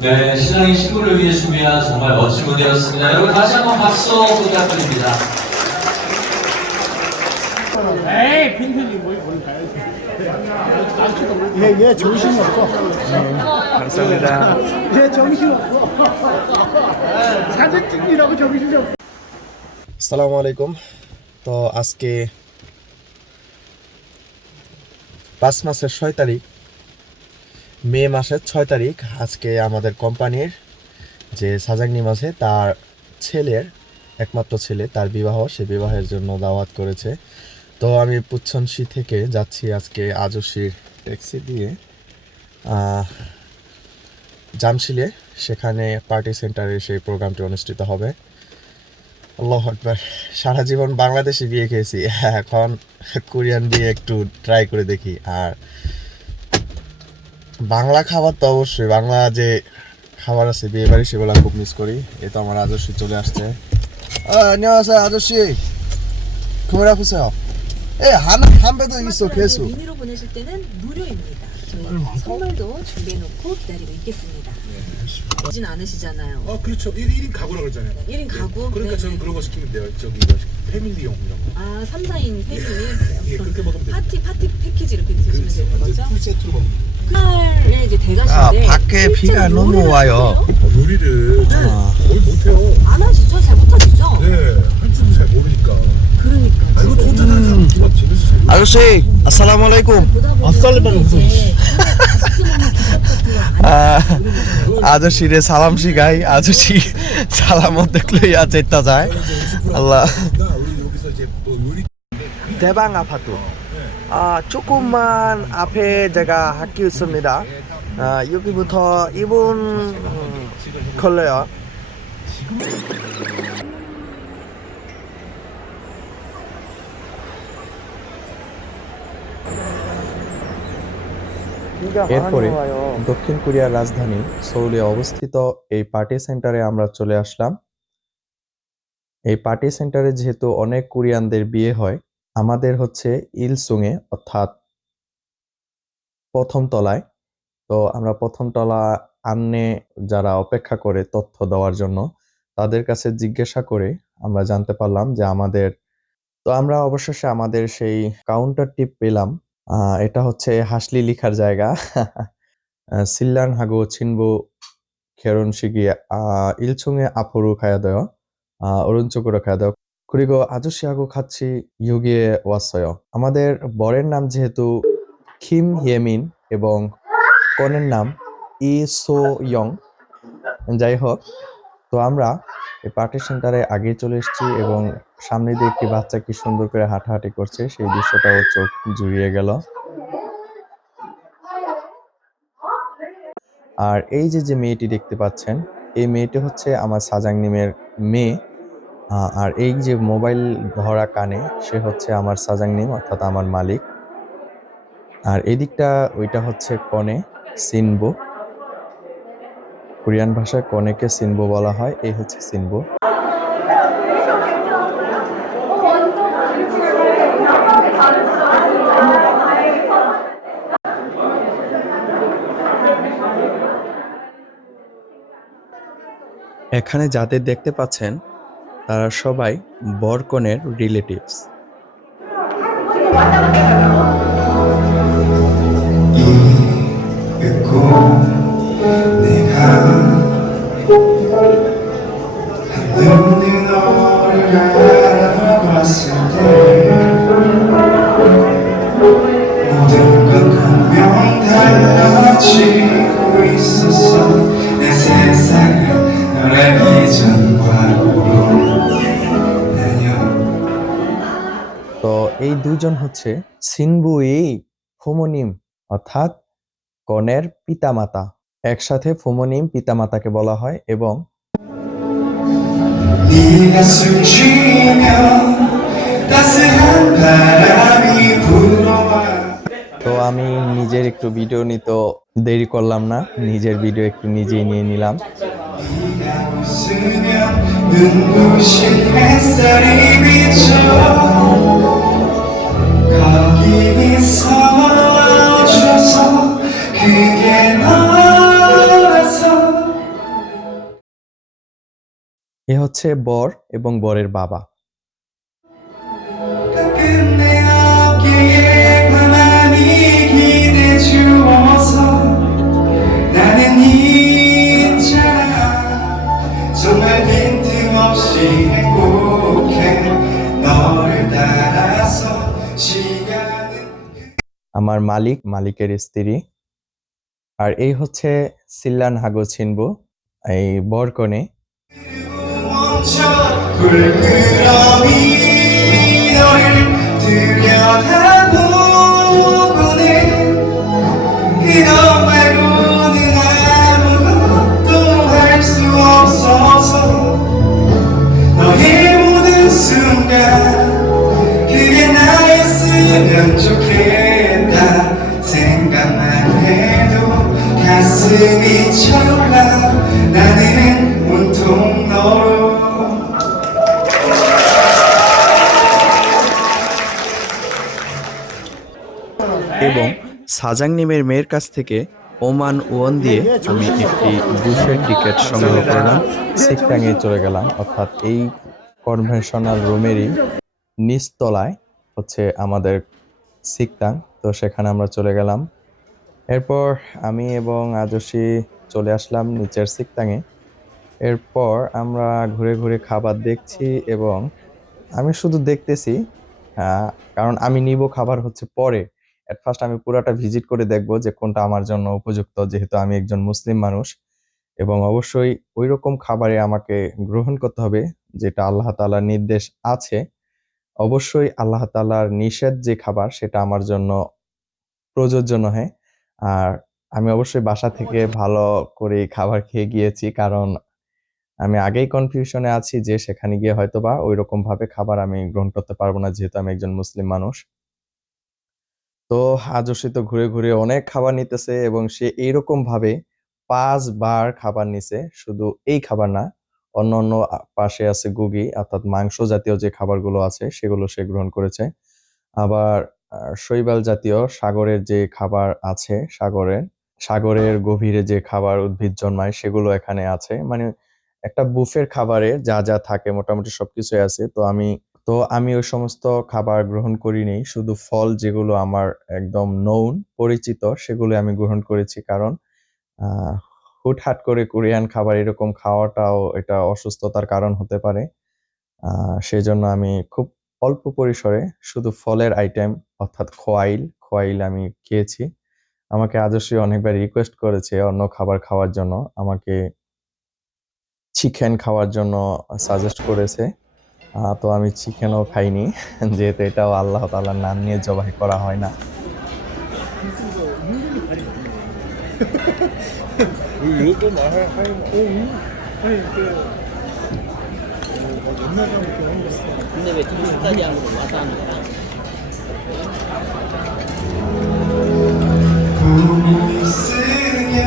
네, 신랑이 신부를 위해 준비한 정말 멋진 무대였습니다. 여러분 다시 한번 박수 부탁드립니다. 에이 빈티지 뭐 볼까요? 얘 정신이 없어. 감사합니다. 얘 정신 없어. 사진 찍느라고 정신이 없어. আসসালামু আলাইকুম। তো আজকে 5 মাসের 6 তারিখ, মে মাসের 6 তারিখ আজকে আমাদের কোম্পানির যে সাজাগনিম আছে তার ছেলের একমাত্র ছেলে, তার বিবাহ। সে বিবাহের জন্য দাওয়াত করেছে। তো আমি পুচ্ছনশি থেকে যাচ্ছি আজকে আজস্বির ট্যাক্সি দিয়ে জামশিলে, সেখানে পার্টি সেন্টারে সেই প্রোগ্রামটি অনুষ্ঠিত হবে। আল্লাহু আকবার। সারা জীবন বাংলাদেশে বিয়ে খেয়েছি, এখন কোরিয়ান বিয়ে একটু ট্রাই করে দেখি। আর বাংলা খাবার তো অবশ্যই, বাংলা যে খাবার আছে বিয়ে বাড়ি সেগুলো খুব মিস করি। এই তো আমার আদর্শী চলে আসছে। 안녕하세요 아저씨. 카메라 보세요. 담배도 있어 계속. 미니로 보내실 때는 무료입니다. 저희가 선물도 준비해놓고 기다리고 있겠습니다. 오진 않으시잖아요. 그렇죠. 1인 가구라고 그러잖아요. 1인 가구? 그러니까 네. 저는 그런 거 시키면 돼요. 저기 패밀리용 이런 거. 3, 4인 패밀리? 예, 그렇게 먹으면 돼요. 파티 패키지 이렇게 드시면 되는 거죠? 풀 세트로 먹으면 돼요. 그날에 이제 대가신데 밖에 비가 너무 와요. 요리를 거의 못해요. 안 하시죠? 잘 못하시죠? 네, 할 줄도 잘 모르니까. 그러니까 이거 혼자 사는 사람 막 재밌어 잘 모르 아저씨 아살라무 알라이쿰. 아살라무 알라이쿰. 아저씨를 사람 시가이. 아저씨 사람 어떻게 야 제따 잘. 알라. 우리 여기서 이제 뭐 요리 대방 아파트. 조금만 앞에 제가 학교 있습니다. 여기부터 2분 걸려요. এরপরে দক্ষিণ কোরিয়ার রাজধানী সৌলে অবস্থিত এই পার্টি সেন্টারে আমরা চলে আসলাম। এই পার্টি সেন্টারে যেহেতু অনেক কোরিয়ানদের বিয়ে হয়, আমাদের হচ্ছে ইলসুংয়ে অর্থাৎ প্রথম তলায়। তো আমরা প্রথম তলা আন্নে যারা অপেক্ষা করে তথ্য দেওয়ার জন্য, তাদের কাছে জিজ্ঞাসা করে আমরা জানতে পারলাম যে আমরা অবশেষে আমাদের সেই কাউন্টারটি পেলাম। এটা হচ্ছে হাসলি লিখার জায়গা। 실란 하고 친부 결혼식이 일총에 앞으로 가야 돼요. 오른쪽으로 가야 돼요. 그리고 아저씨하고 같이 여기에 왔어요. আমাদের বরের নাম যেহেতু কিম ইয়েমিন এবং কনের নাম ইসোয়ং, যাই হোক, তো আমরা এই পার্টি সেন্টারে আগে চলে এসেছি এবং সামনে দিয়ে একটি বাচ্চা কি সুন্দর করে হাঁটাহাঁটি করছে, সেই দৃশ্যটাও চোখ জুড়িয়ে গেল। আর এই যে মেয়েটি দেখতে পাচ্ছেন, এই মেয়েটি হচ্ছে আমার সাজাংনিমের মেয়ে। আর এই যে মোবাইল ধরা কানে, সে হচ্ছে আমার সাজাংনিম অর্থাৎ আমার মালিক। আর এদিকটা ওইটা হচ্ছে কনে, সিনবো। কোরিয়ান ভাষায় কনেকে সিনবো বলা হয়। এই হচ্ছে সিনবো। এখানে যাদের দেখতে পাচ্ছেন তারা সবাই বরকনের রিলেটিভস। তো এই দুইজন হচ্ছে সিনবুই ফুমোনিম অর্থাৎ কনের পিতামাতা। একসাথে ফুমোনিম পিতামাতাকে বলা হয়। এবং তো আমি নিজের একটু ভিডিও নিতে দেরি করলাম না, নিজের ভিডিও একটু নিজেই নিয়ে নিলাম। এ হচ্ছে বর এবং বরের বাবা। 가끔 내 어깨에 가만히 기대 주어서 나는 있잖아 정말 빈틈없이 행복해 너를 따라서 시간은 আমার মালিকের স্ত্রী। আর এই হচ্ছে সিল্লান হাগো ছিনবু, এই বরকনে। 멈춰 불끄러미 너를 들여다보고는 그것 말고는 아무것도 할 수 없어서 너의 모든 순간 그게 나였으면 좋겠다 생각만 해도 가슴이 차올라 나는 온통 너로 এবং সাজাংনিমের মেয়ের কাছ থেকে ওমান ওয়ান দিয়ে আমি একটি বুফের টিকিট সংগ্রহ করলাম। সিকটাঙে চলে গেলাম, অর্থাৎ এই কনভেনশনাল রুমেরই নিচতলায় হচ্ছে আমাদের সিকটাং। তো সেখানে আমরা চলে গেলাম। এরপর আমি এবং আজসি চলে আসলাম নিচের সিকটাঙে। এরপর আমরা ঘুরে ঘুরে খাবার দেখছি এবং আমি শুধু দেখতেছি, কারণ আমি নিব খাবার হচ্ছে পরে। এট ফার্স্ট আমি পুরাটা ভিজিট করে দেখব যে কোনটা আমার জন্য উপযুক্ত, যেহেতু আমি একজন মুসলিম মানুষ, এবং অবশ্যই ওই রকম খাবারে আমাকে গ্রহণ করতে হবে যেটা আল্লাহ তাআলার নির্দেশ আছে। অবশ্যই আল্লাহ তাআলার নিষেধ যে খাবার সেটা আমার জন্য প্রযোজ্য নহে। আর আমি অবশ্যই বাসা থেকে ভালো করে খাবার খেয়ে গিয়েছি, কারণ আমি আগেই কনফিউশনে আছি যে সেখানে গিয়ে হয়তোবা ওইরকম ভাবে খাবার আমি গ্রহণ করতে পারবো না, যেহেতু আমি একজন মুসলিম মানুষ। তো আজস্বী তো ঘুরে ঘুরে অনেক খাবার নিতেছে এবং সে এইরকম ভাবে 5 বার খাবার নিছে। শুধু এই খাবার না, অন্য পাশে আছে গুগি, অর্থাৎ মাংস জাতীয় যে খাবারগুলো আছে সেগুলো সে গ্রহণ করেছে। আবার শৈবাল জাতীয় সাগরের যে খাবার আছে, সাগরের গভীরে যে খাবার উদ্ভিদ জন্মায় সেগুলো এখানে আছে। মানে একটা বুফের খাবারে যা যা থাকে মোটামুটি সবকিছুই আছে। তো আমি ওই সমস্ত খাবার গ্রহণ করিনি, শুধু ফল যেগুলো আমার একদম নোন পরিচিত সেগুলো আমি গ্রহণ করেছি। কারণ হুটহাট করে কোরিয়ান খাবার এরকম খাওয়াটাও এটা অসুস্থতার কারণ হতে পারে। সেই জন্য আমি খুব অল্প পরিসরে শুধু ফলের আইটেম অর্থাৎ খোয়াইল আমি খেয়েছি। আমাকে আজস্বী অনেকবার রিকোয়েস্ট করেছে অন্য খাবার খাওয়ার জন্য, আমাকে চিকেন খাওয়ার জন্য সাজেস্ট করেছে। তো আমি চিকেনও খাইনি, যেহেতু এটাও আল্লাহ তাআলার নাম নিয়ে জবাই করা হয় না। 이것도 말할 아니 그 옛날 사람 그런 거 있어. 근데 왜 등록까지 하고 와서 하는 거야? 보고 있으면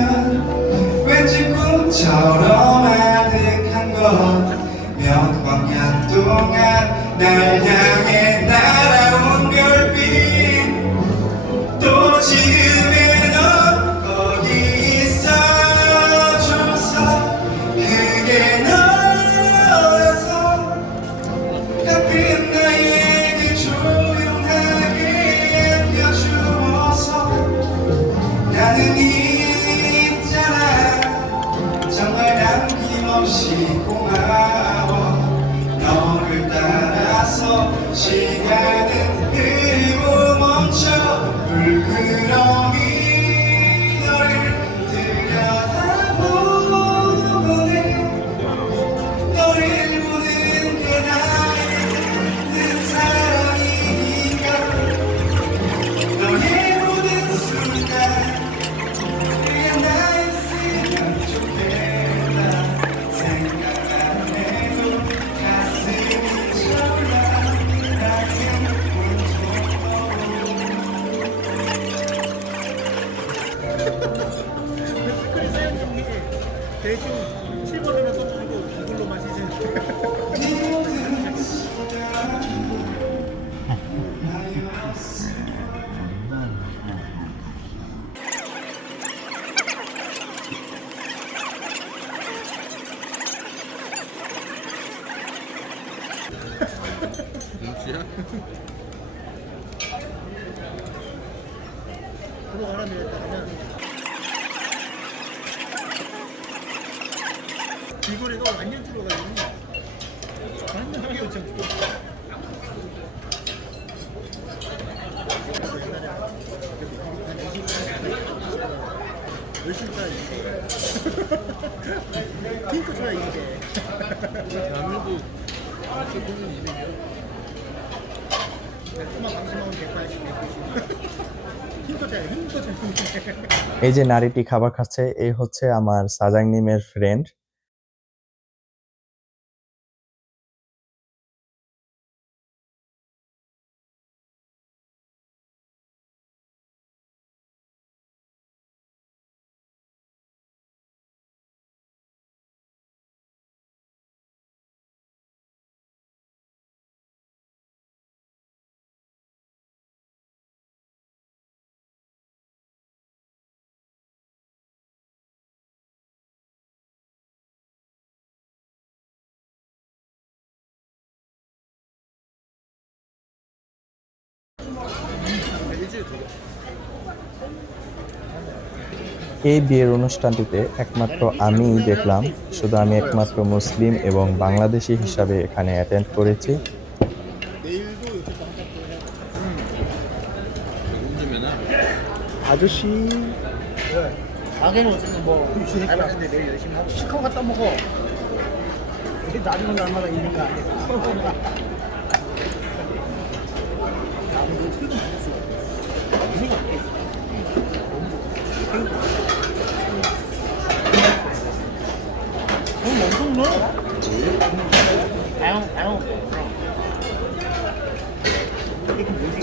왠지 꿈처럼 아득한 것몇 광년 동안 날 향해 날아온 별빛 또 지금의 넌 거기 있어줘서 그게 너라서 가끔 나에게 조용하게 안겨주어서 나는 있잖아 정말 남김없이 고마워 너를 따라서 시간은 흐르고 멈춰 불끄러미 너를 들여다보고는 너를 보는 게 나의 든 사랑이니까 너의 모든 순간 그게 나였으면 좋겠다 생각만 해도 가슴이 차올라 나는 온통 댓글 사연 중에 대충 7번 하나 써주고 이걸로 마시세요. 들어가라며 했다가는 귀걸이가 완전 줄어가지고 완전 하기 엄청 줄어. 옛날에 한 20살 열심히 차 이게 핑크 차야 이게. 대한민국 최고는 200이야. 조그만 방심하면 180, 190. 핑크 차야 핑크 차. এই যে নারীটি খাবার খাচ্ছে এই হচ্ছে আমার সাজাংনিমের ফ্রেন্ড। এই বিয়ের অনুষ্ঠানটিতে একমাত্র আমিই দেখলাম, শুধু আমি একমাত্র মুসলিম এবং বাংলাদেশি হিসাবে এখানে অ্যাটেন্ড করেছি। 내일도 이렇게 또 한잔 또 해. 요즘에나 아저씨. 가게는 어쨌든 뭐 알바인데 내일 열심히 하고 시커 갖다 먹어. 이게 나중에 얼마나 있는 거 아니야? 아무도 틀도 없어. 이 생각 안 해. 엄청 넣어. 다양. 이게 뭐지?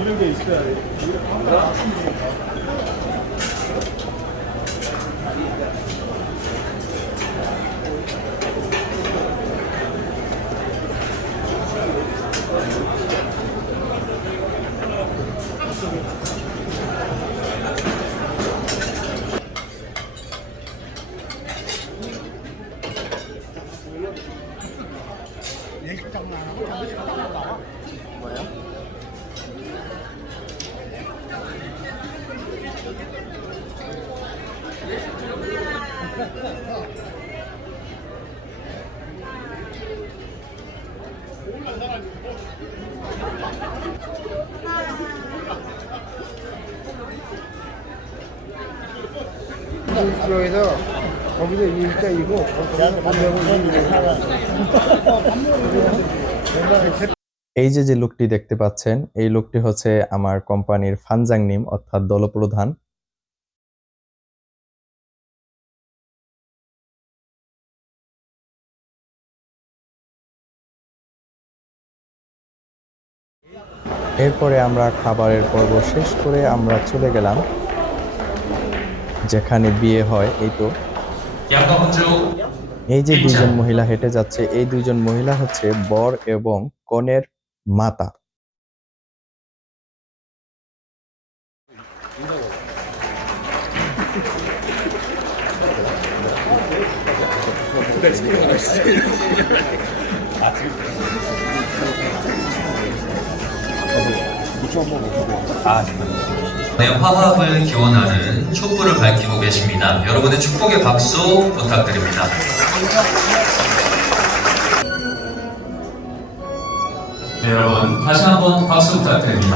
이런 게 있어야 돼. 예식장 나와. 예식장 나와. 뭐야? 일주에서 거기서 일자이고 এই যে লোকটি দেখতে পাচ্ছেন এই লোকটি হচ্ছে আমার কোম্পানির ফানজাংনিম অর্থাৎ দলপ্রধান। এরপরে আমরা খাবারের পর্ব শেষ করে আমরা চলে গেলাম যেখানে বিয়ে হয়। এই তো 양가운주 এই যে দুইজন মহিলা হেঁটে যাচ্ছে এই দুইজন মহিলা হচ্ছে বর এবং কনের মাতা। 네, 화합을 기원하는 촛불을 밝히고 계십니다. 여러분의 축복의 박수 부탁드립니다. 네, 여러분 다시 한번 박수 부탁드립니다.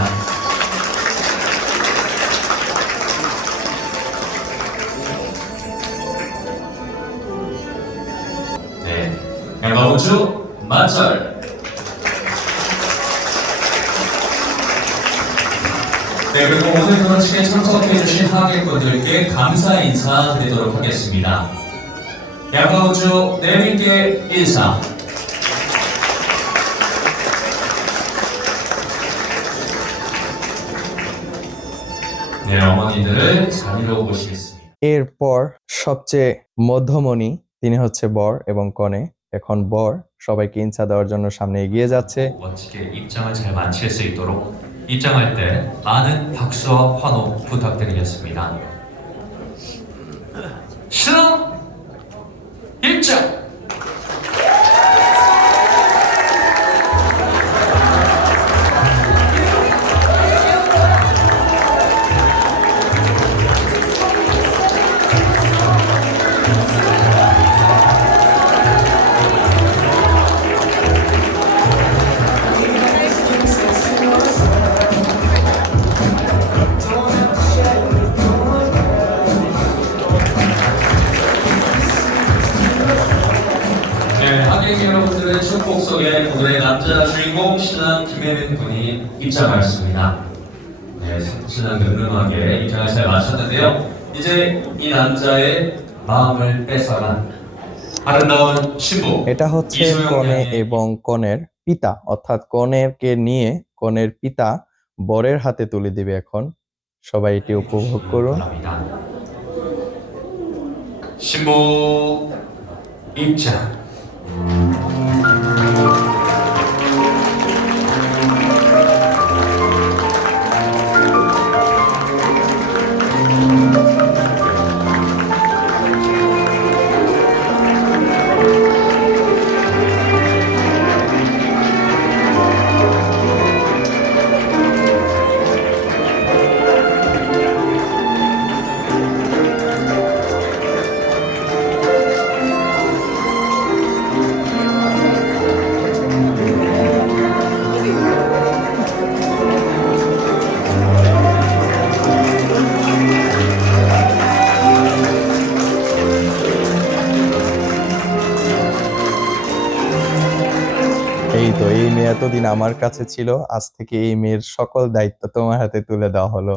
네, 양가운주 만철. 네, 그리고 오늘 결혼식에 참석해주신 하객분들께 감사 인사 드리도록 하겠습니다. 양가운주 내빈께 인사. 네, 어머니들을 자리로 모시겠습니다. এরপর সবচেয়ে মধ্যমণি তিনি হচ্ছে বর এবং কনে। এখন বর সবাইকে ইনসা দেওয়ার জন্য সামনে এগিয়ে যাচ্ছে। 멋지게 입장을 잘 마칠 수 있도록 이 입장할 때 많은 박수와 환호 부탁드리겠습니다. 신랑 입장! 네, 하객 여러분들의 축복 속에 오늘의 남자 주인공 신랑 김혜민 군이 입장하였습니다. 네, 신랑 늠름하게 입장을 잘 마쳤는데요. 이제 이 남자의 마음을 뺏어간 아름다운 신부 এটা হচ্ছে 이소영 কনে 양의 এবং কনের পিতা, অর্থাৎ কনেকে নিয়ে কনের পিতা বরের হাতে তুলে দিবে এখন। সবাই এটি উপভোগ করুন। 바랍니다. 신부 입장. এই তো, এই মেয়ে এতদিন আমার কাছে ছিল, আজ থেকে এই মেয়ের সকল দায়িত্ব তোমার হাতে তুলে দেওয়া হলো।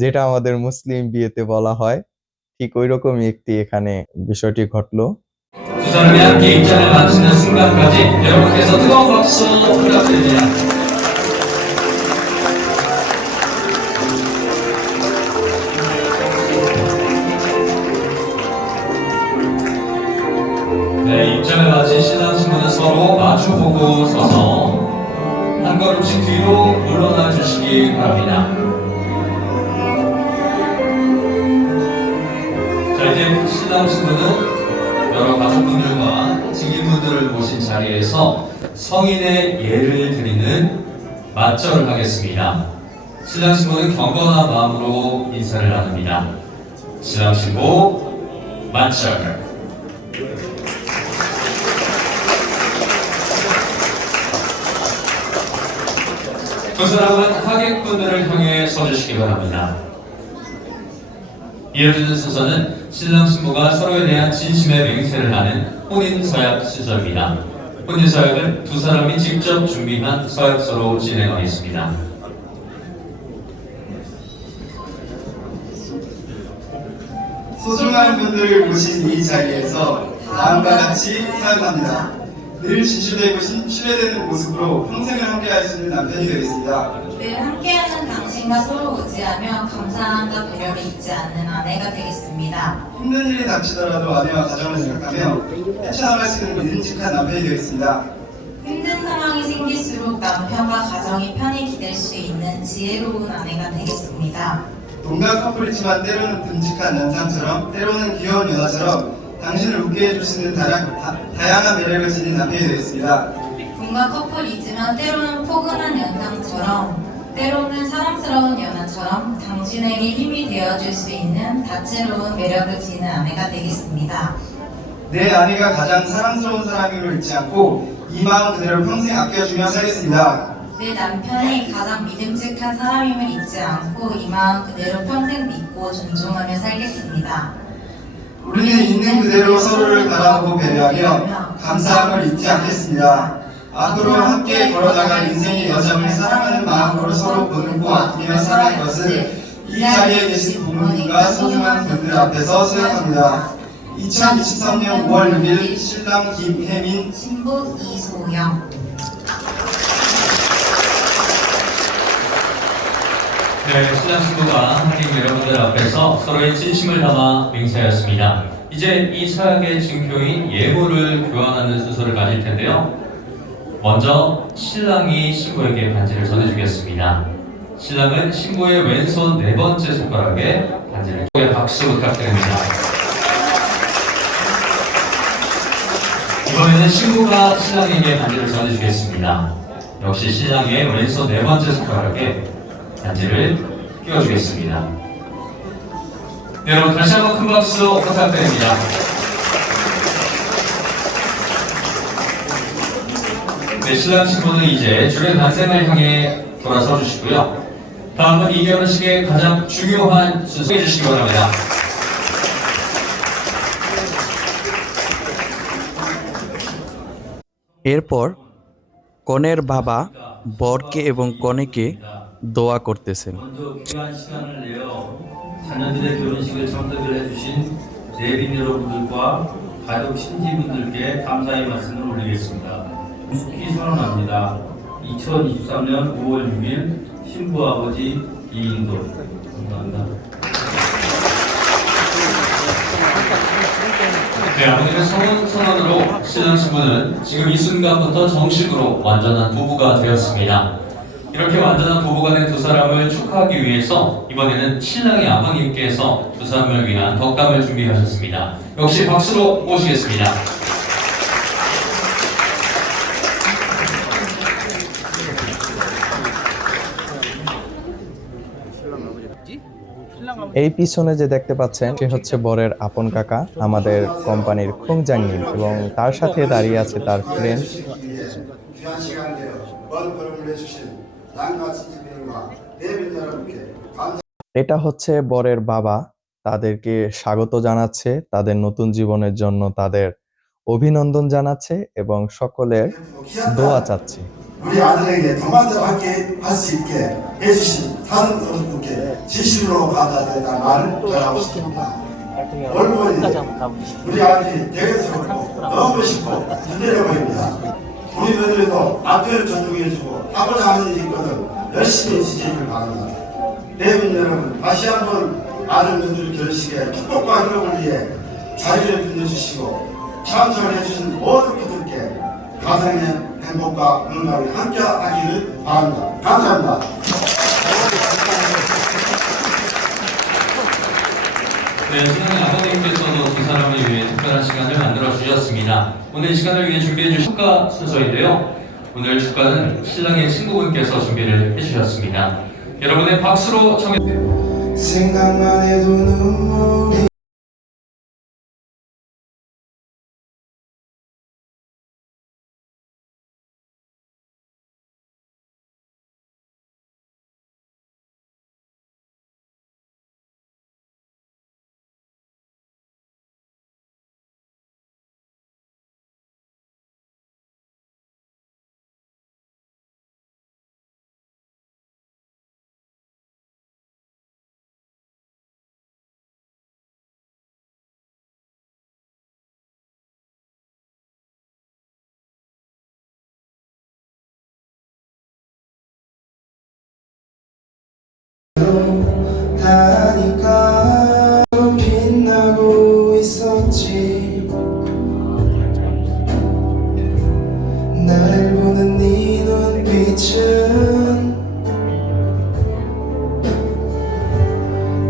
যেটা আমাদের মুসলিম বিয়েতে বলা হয়, ঠিক ওইরকমই একটি এখানে বিষয়টি ঘটলো। 두 사람이 함께 입장을 마치는 순간까지 여러분께서 뜨거운 박수 부탁드립니다. 네, 입장을 마친 신랑 신부는 서로 마주보고 서서 한 걸음씩 뒤로 물러나 주시기 바랍니다. 자, 이제 신랑 신부는 여러 가족분들과 증인분들을 모신 자리에서 성인의 예를 드리는 맞절을 하겠습니다. 신랑 신부는 경건한 마음으로 인사를 나눕니다. 신랑 신부 맞절. 두 사람은 하객분들을 향해 서주시기 바랍니다. 이어지는 순서는 신랑 신부가 서로에 대한 진심의 맹세를 하는 혼인서약 순서입니다. 혼인서약을 두 사람이 직접 준비한 서약서로 진행하겠습니다. 소중한 분들을 모신 이 자리에서 다음과 같이 서약합니다. 늘 진실되고 신뢰되는 모습으로 평생을 함께할 수 있는 남편이 되겠습니다. 늘 함께하는 당신과 서로 의지하며 감사함과 배려를 잊지 않는 아내가 되겠습니다. 힘든 일이 닥치더라도 아내와 가정을 생각하며 헤쳐나갈 수 있는 믿음직한 남편이 되겠습니다. 힘든 상황이 생길수록 남편과 가정이 편히 기댈 수 있는 지혜로운 아내가 되겠습니다. 동갑 커플이지만 때로는 듬직한 연상처럼 때로는 귀여운 연하처럼 당신을 웃게 해줄 수 있는 다양한 매력을 지닌 남편이 되겠습니다. 동갑 커플이지만 때로는 포근한 연상처럼 때로는 사랑스러운 연하처럼 당신에게 힘이 되어줄 수 있는 다채로운 매력을 지닌 아내가 되겠습니다. 내 아내가 가장 사랑스러운 사람임을 잊지 않고 이 마음 그대로 평생 아껴주며 살겠습니다. 내 남편이 가장 믿음직한 사람임을 잊지 않고 이 마음 그대로 평생 믿고 존중하며 살겠습니다. 우리는 있는 그대로 서로를 바라보고 배려하며 감사함을 잊지 않겠습니다. 앞으로 함께 걸어나갈 인생의 여정을 사랑하는 마음으로 서로 보듬고 아끼며 살아갈 것을 이 자리에 계신 부모님과 소중한 분들 앞에서 수약합니다. 2023년 5월 6일 신랑 김혜민, 신부 이소영. 네, 신랑 신부가 하객 여러분들 앞에서 서로의 진심을 담아 맹세하였습니다. 이제 이 서약의 증표인 예물을 교환하는 순서를 가질 텐데요. 먼저 신랑이 신부에게 반지를 전해주겠습니다. 신랑은 신부의 왼손 네 번째 손가락에 반지를 박수 부탁드립니다. 이번에는 신부가 신랑에게 반지를 전해주겠습니다. 역시 신랑의 왼손 네 번째 손가락에 반지를 끼워주겠습니다. 네, 여러분 다시 한번 큰 박수 부탁드립니다. 네, 신랑 신부는 이제 주례 단생을 향해 돌아서 주시고요. 다음은 이 결혼식의 가장 중요한 순서 해주시기 바랍니다. এরপর কনের বাবা বরকে এবং কনেকে দোয়া করতেছেন। 먼저 귀한 시간을 내어 자녀들의 결혼식을 참석을 해주신 내빈 여러분들과 가족 친지분들께 감사의 말씀을 올리겠습니다. 깊이 선언합니다. 2023년 5월 6일 신부 아버지 이인도. 감사합니다. 네, 아버님의 선언으로 신랑 신부는 지금 이 순간부터 정식으로 완전한 부부가 되었습니다. 이렇게 완전한 부부가 된 두 사람을 축하하기 위해서 이번에는 신랑의 아버님께서 두 사람을 위한 덕담을 준비하셨습니다. 역시 박수로 모시겠습니다. এই পিছনে যে দেখতে পাচ্ছেন সে হচ্ছে বরের আপন কাকা, আমাদের কোম্পানির খুংজাং님 এবং তার সাথে দাঁড়িয়ে আছে তার ফ্রেন্ড। 귀한 시간을 내어 먼 걸음을 해주신 남과 친지분들과 내빈 여러분께 감사. এটা হচ্ছে বরের বাবা, তাদেরকে স্বাগত জানাচ্ছে, তাদের নতুন জীবনের জন্য তাদের অভিনন্দন জানাচ্ছে এবং সকলের দোয়া চাচ্ছে। 우리 아들에게 도마도 함께 할 수 있게 해주신 사람들께 진심으로 감사드린다는 말을 전하고 싶습니다. 얼굴이 우리 아들이 되겠어고 너무 싶고 기대려 보입니다. 우리 며느리도 앞뒤를 존중해주고 하고자 하는 일이 있거든 열심히 지켜주길 바랍니다. 내빈 여러분 다시 한번 아들 며느리 결혼식에 축복과 행복을 위해 자리를 빛내주시고 참석해주신 모든 분들께 가정의 행복과 건강을 함께 하기를 바랍니다. 감사합니다. 네, 신랑의 아버님께서도 두 사람을 위해 특별한 시간을 만들어 주셨습니다. 오늘 이 시간을 위해 준비해 주신 축가 순서인데요. 오늘 축가는 신랑의 친구분께서 준비를 해주셨습니다. 여러분의 박수로 청해. 생각만 해도 눈물이 다니까 빛나고 있었지. 날 보는 네 눈빛은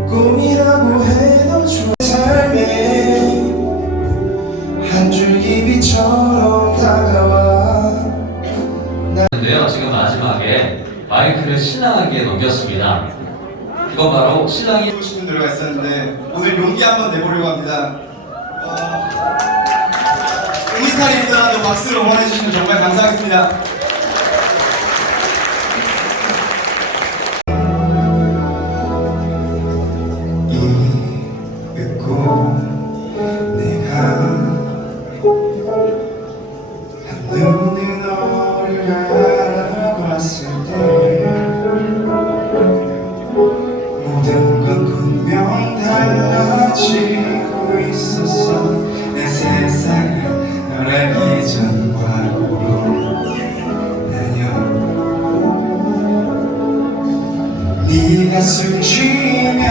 꿈이라고 해도 좋은 삶에 한 줄기 빛처럼 다가와. 인데요. 지금 마지막에 마이크를 신랑에게 넘겼습니다. 이건 바로 신랑이 하고 싶은 노래가 있었는데 오늘 용기 한번 내보려고 합니다. 음이탈이더라도 박수로 응원해주시면 정말 감사하겠습니다. 잊고 내가 한눈에 너를 알아봤을 때 모든 건 분명 달라지고 있었어. 내 세상은 널 알기 전 과거로 나뉘어. 네가 숨쉬면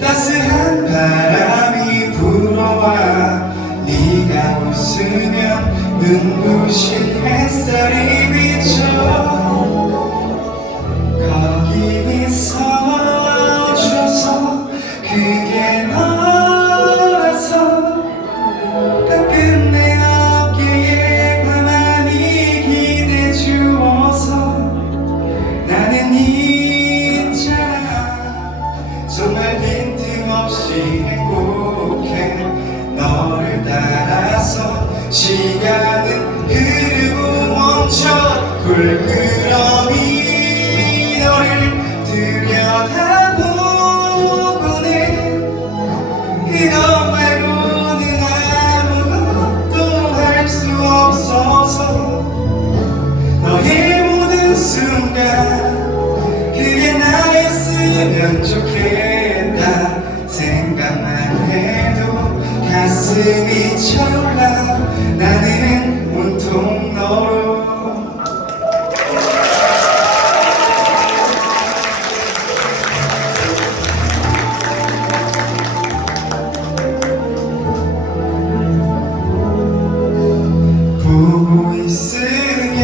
따스한 바람이 불어와. 네가 웃으면 눈부신 햇살이 비쳐. 거기 불끄러미 너를 들여다보고는 그것 말고는 아무것도 할 수 없어서 너의 모든 순간 그게 나였으면 좋겠다 생각만 해도 가슴이 차올라 나는 온통 너로 보고 있으면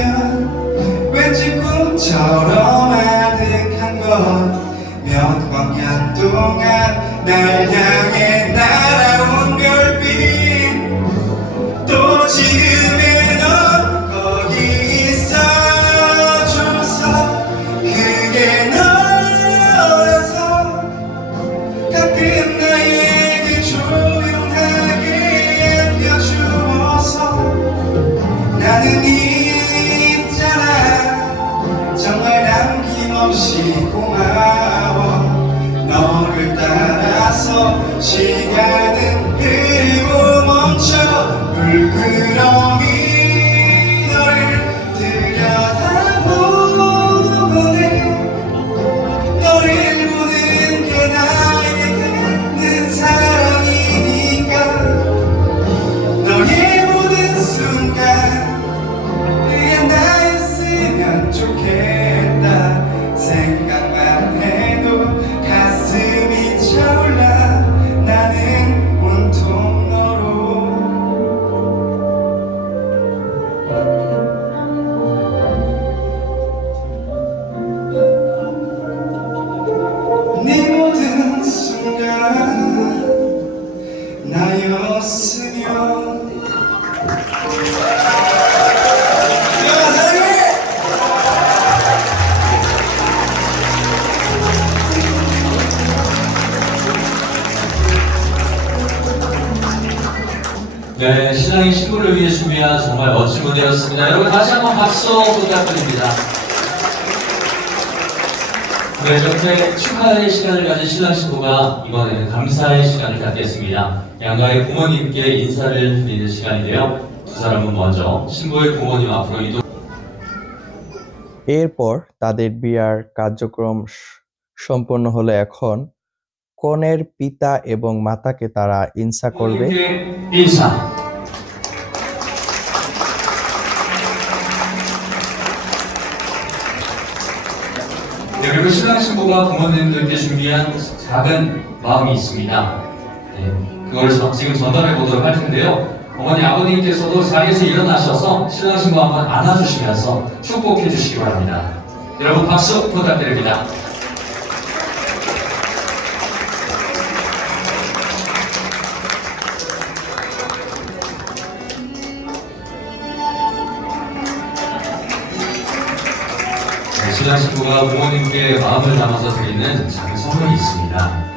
왠지 꿈처럼 아득한 것 몇 광년 동안 날 향해 날아온 별빛 또 지금의 넌 거기 있어줘서 그게 너라서 가끔 나에게 조용하게 안겨주어서 나는 있잖아 정말 남김없이 고마워 너를 따라서 시간은 흐르고 멈춰 불끄러미 너를 들여다보고는 너를 보는 게 나에게는 사랑이니까 너의 모든 순간 그게 나였으면 좋겠다 생각만 해도 가슴이 차올라 나는 온통 너로 네 모든 순간 나였으면 네, 신랑이 신부를 위해 준비한 정말 멋진 무대였습니다. 여러분 다시 한번 박수 부탁드립니다. 네, 이렇게 축하의 시간을 가진 신랑 신부가 이번에는 감사의 시간을 갖겠습니다. 양가의 부모님께 인사를 드리는 시간인데요. 두 사람은 먼저 신부의 부모님 앞으로 이동. এরপর তাদের বিয়ার কার্যক্রম সম্পন্ন হলে এখন কনের পিতা এবং মাতাকে তারা ইনসা করবে। 부모님께 인사. 네, 그리고 신랑 신부가 부모님들께 준비한 작은 마음이 있습니다. 네, 그걸 지금 전달해 보도록 할 텐데요. 어머니 아버님께서도 자리에서 일어나셔서 신랑 신부 한번 안아주시면서 축복해 주시기 바랍니다. 여러분 박수 부탁드립니다. 네, 신랑 신부가 부모님께 마음을 담아서 드리는 작은 선물이 있습니다.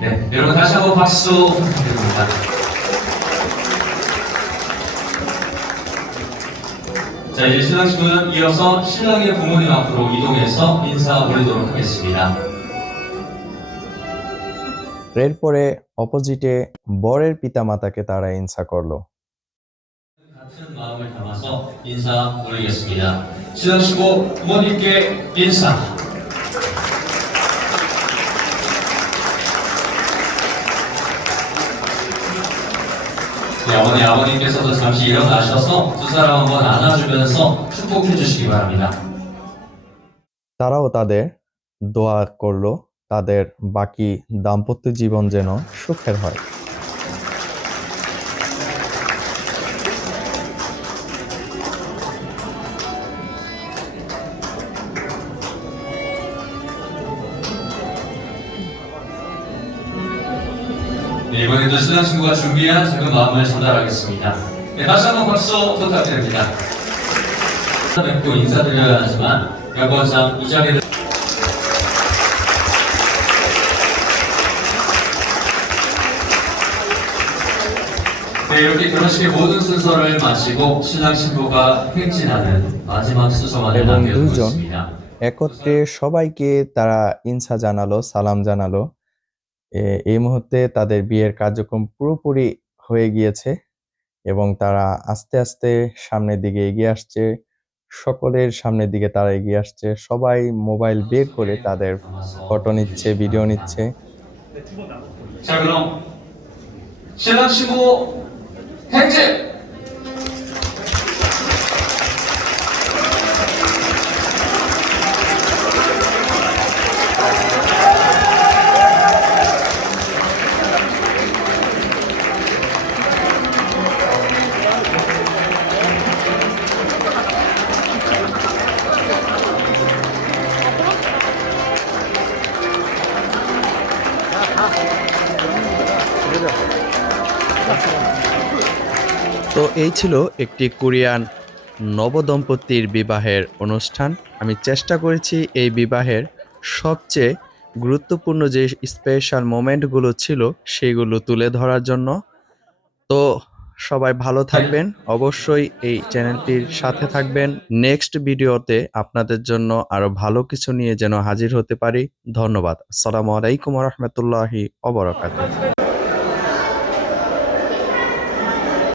네, 여러분 다시 한번 박수 부탁드립니다. 자, 이제 신랑 신부는 이어서 신랑의 부모님 앞으로 이동해서 인사 올리도록 하겠습니다. এরপরে অপোজিটে বরের পিতামাতাকে তারা ইনসা করলো। 같은 마음을 담아서 인사 올리겠습니다. 신랑 신부 부모님께 인사. 네, 어머니 아버님께서도 잠시 일어나셔서 두 사람 한번 안아주면서 축복해 주시기 바랍니다. তারাও তাদের দোয়া করলো তাদের বাকি দাম্পত্য জীবন যেন সুখের হয়। 네, 이번에도 신랑 신부가 준비한 작은 마음을 전달하겠습니다. 네, 다시 한번 박수 부탁드립니다. 뵙고 인사드려야 하지만 여건상 이 자리를 네, 네, 이렇게 결혼식의 모든 순서를 마치고 신랑 신부가 행진하는 마지막 수소만을 এবং 남겨두고 দুইজন 있습니다. একত্রে সবাইকে তারা ইনসা জানালো, সালাম জানালো। এই মুহূর্তে তাদের বিয়ের কার্যক্রম পুরোপুরি হয়ে গিয়েছে এবং তারা আস্তে আস্তে সামনের দিকে এগিয়ে আসছে। সকলের সামনের দিকে তারা এগিয়ে আসছে। সবাই মোবাইল বের করে তাদের ফটো নিচ্ছে, ভিডিও নিচ্ছে। 자, 그럼 신랑 신부 행진! তো এই ছিল একটি কোরিয়ান নবদম্পতির বিবাহের অনুষ্ঠান। আমি চেষ্টা করেছি এই বিবাহের সবচেয়ে গুরুত্বপূর্ণ যে স্পেশাল মোমেন্টগুলো ছিল সেগুলো তুলে ধরার জন্য। তো সবাই ভালো থাকবেন, অবশ্যই এই চ্যানেলটির সাথে থাকবেন। নেক্সট ভিডিওতে আপনাদের জন্য আরো ভালো কিছু নিয়ে যেন হাজির হতে পারি। ধন্যবাদ। আসসালামু আলাইকুম ওয়া রাহমাতুল্লাহি ওয়া বারাকাতুহু।